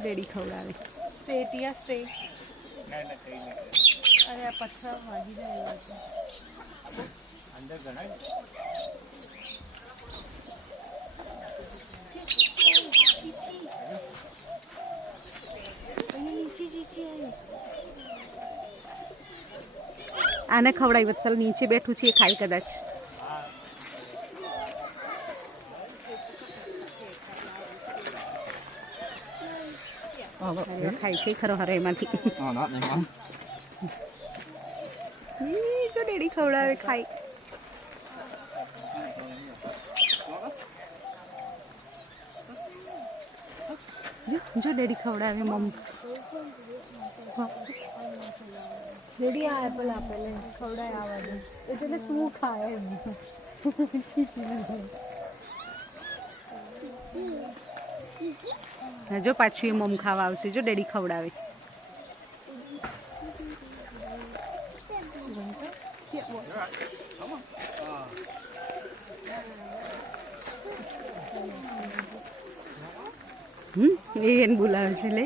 daddy ખવડાવે stay ટિયા stay અરે આ પથ્થર વાગી જાય એવા છે અંદર ઘણા આને ખવડાવી વત્સલ નીચે બેઠું છે એ ખાઈ કદાચ ખાય છે ખરો હરે એમાંથી તો ડેડી ખવડાવે ખાઈ જો ડેડી ખવડાવે મમ ડેડી આ એપલ આપેલે ખવડાય આવા દે એટલે શું ખાય એમ જો પાછું એ મમ ખાવા આવશે જો ડેડી ખવડાવે એ એને બોલાવે છે લે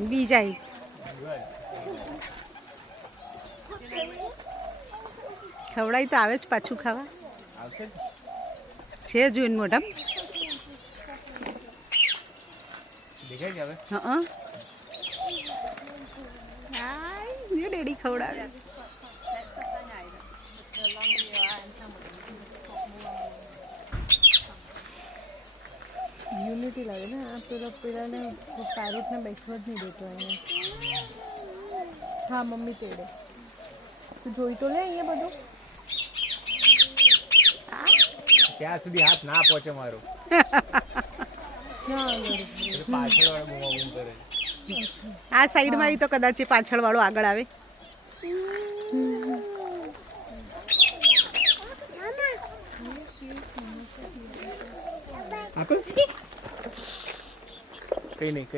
બી જાય ખવડાય તો આવે જ પાછું ખાવા છે જોઈને મોઢામ હા ડેડી ખવડાવે યુનિટી લાગે ને આ પેલાને પેરેટને બેસવા જ નહીં દેતો અહીંયા હા મમ્મી તેડે તું જોઈ તો લે અહીંયા બધું ત્યાં સુધી હાથ ના પહોંચે મારો પાછળ વાળો બૂમ કરે આ સાઈડમાં તો કદાચ પાછળ વાળો આગળ આવે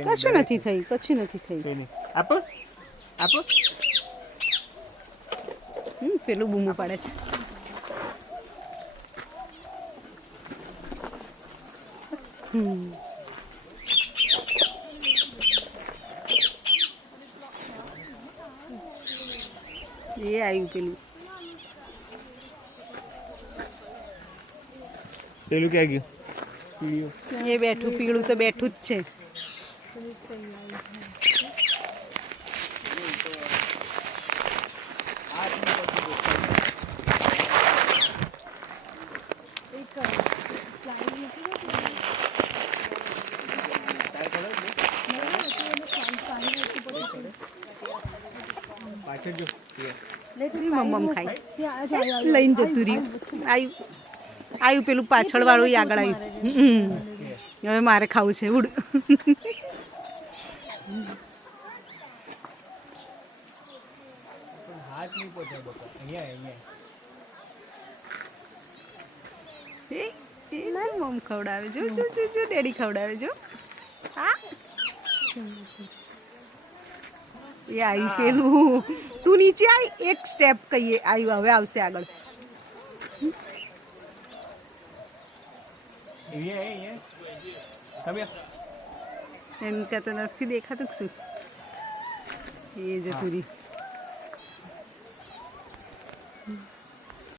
કશું નથી થઈ આપો આપો પેલું બૂમો પાડે છે એ આવ્યું પેલું ક્યાં ગયું એ બેઠું પીળું તો બેઠું જ છે મમ્મ ખાઈ લઈને જતું રહ્યું આવ્યું પેલું પાછળ વાળું આગળ આવ્યું હવે મારે ખાવું છે ઉડ મમ ખવડાવે જો ડેડી ખવડાવે જો હા એ આવ્યું પેલું તું નીચે આવી એક સ્ટેપ કહીએ આવ્યું હવે આવશે આગળ એમ કહેતો નથી દેખાતું શું એ જતું રહ્યું